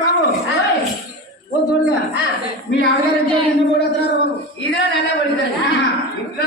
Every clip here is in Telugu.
బాబు ఓ తోడుగా మీ ఆడగారు ఎందుకు కూడా ఇదే నాన్న పడుతుంది ఇంట్లో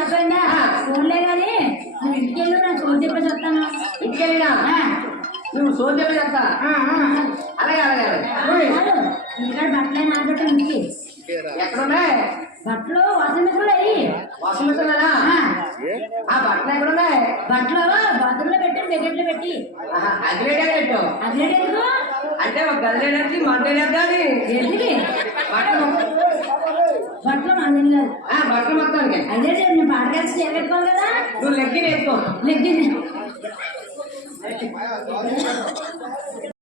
మారిపోయిందా ఫోన్లే కానీ నువ్వు ఇంటికి వెళ్ళు నేను ఫోన్ చెప్పేసి వస్తాను. నువ్వు సోన్ చెప్పి చెప్తా అలాగే అలాగే ఇంటికాడ బట్టలే నానబెట్టాను ఇంటికి. ఎక్కడున్నాయి? బట్టలు వాసన కూడా అయ్యి ఆ. బట్టలు ఎక్కడున్నాయి? బట్టలు బాత్రూంలో పెట్టి బకెట్లో పెట్టి. అగ్గిలేడే పెట్టు ఎందుకు? అంటే ఒక గదిలేడేసి మంటలేద్దాని ఎందుకు? బట్టలు ఆ, బట్టలు మొత్తానికి. అదే నేను పాట కలిసి చేపెట్టుకోవాలి కదా. నువ్వు లెక్కి నేర్చుకో లెగ్గింది